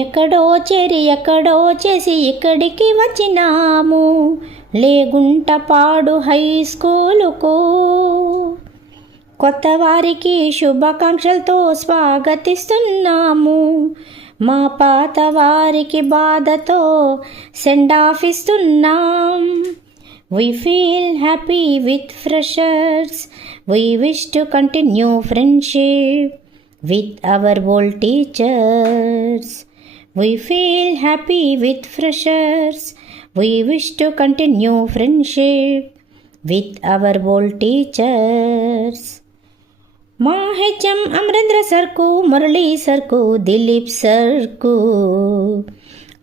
ఎక్కడో చేరి ఎక్కడో చేసి ఇక్కడికి వచ్చినాము లేగుంటపాడు హై స్కూలుకు. కొత్త వారికి శుభాకాంక్షలతో స్వాగతిస్తున్నాము. మా పాత వారికి బాధతో సెండ్ ఆఫ్ ఇస్తున్నాం. We feel happy with freshers. We wish to continue friendship with our old teachers. We feel happy with freshers. We wish to continue friendship with our old teachers. మా HM Amarendra సర్కు, Murali సర్కు, Dilip సర్కు,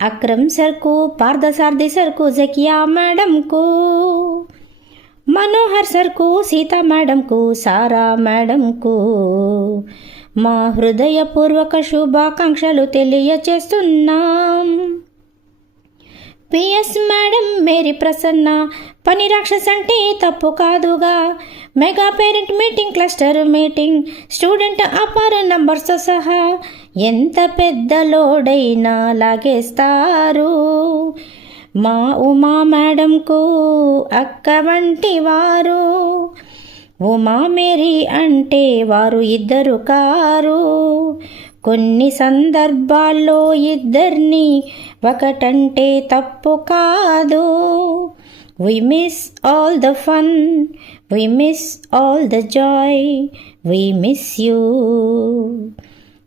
Akram సర్కు, Parthasarathi సర్కు, Zakia మేడంకు, Manohar సర్కు, Sita మేడంకు, సారా మేడంకు మా హృదయపూర్వక శుభాకాంక్షలు తెలియచేస్తున్నాం. PS madam Mary Prasanna, పని రాక్షస్ అంటే తప్పు కాదుగా. Mega parent meeting, cluster meeting, student అపార నంబర్స్తో సహా ఎంత పెద్ద లోడైనా లాగేస్తారు. మా ఉమా మేడంకు అక్క వంటి వారు. ఉమా మేరీ అంటే వారు ఇద్దరు కారు. కొన్ని సందర్భాల్లో ఇద్దరిని ఒకటంటే తప్పు కాదు. We miss all the fun, we miss all the joy, we miss you.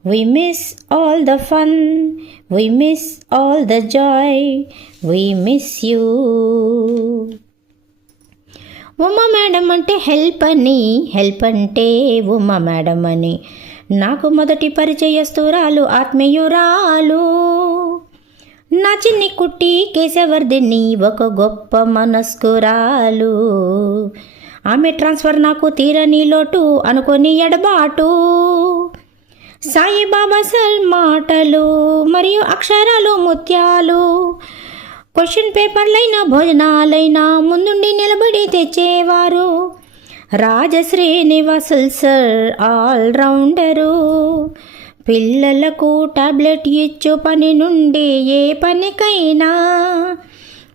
We miss all the fun, we miss all the joy, we miss you. Uma madam అంటే హెల్ప్ అని, హెల్ప్ అంటే ఉమా మేడం అని నాకు మొదటి పరిచయస్తురాలు, ఆత్మీయురాలు. నా చిన్ని కుట్టి కేశవర్ధిని ఒక గొప్ప మనస్కురాలు. ఆమె ట్రాన్స్ఫర్ నాకు తీరని లోటు, అనుకొని ఎడబాటు. సాయిబాబా సార్ మాటలు మరియు అక్షరాలు ముత్యాలు. క్వశ్చన్ పేపర్లైనా భోజనాలైనా ముందుండి నిలబడి తెచ్చేవారు. రాజశ్రీనివాసులు సార్ ఆల్రౌండరు. పిల్లలకు టాబ్లెట్ ఇచ్చు పని నుండి ఏ పనికైనా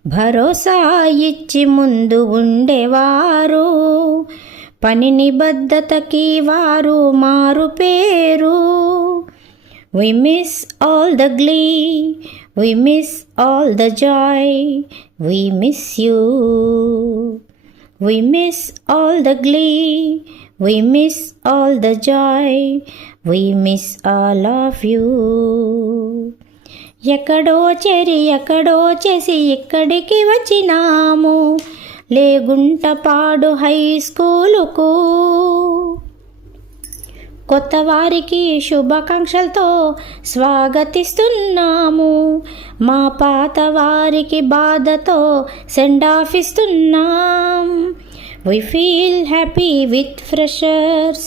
భరోసా ఇచ్చి ముందు ఉండేవారు. పని నిబద్ధతకి వారు మారు పేరు. We miss all the glee, we miss all the joy, we miss you. We miss all the glee, we miss all the joy, we miss all of you. ఎక్కడో చేరి ఎక్కడో చేసి ఇక్కడికి వచ్చినాము లేగుంటపాడు హై స్కూలుకు. కొత్త వారికి శుభాకాంక్షలతో స్వాగతిస్తున్నాము. మా పాత వారికి బాధతో సెండ్ ఆఫ్ ఇస్తున్నాం. We feel happy with freshers.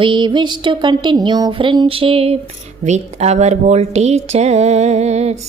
We wish to continue friendship with our old teachers.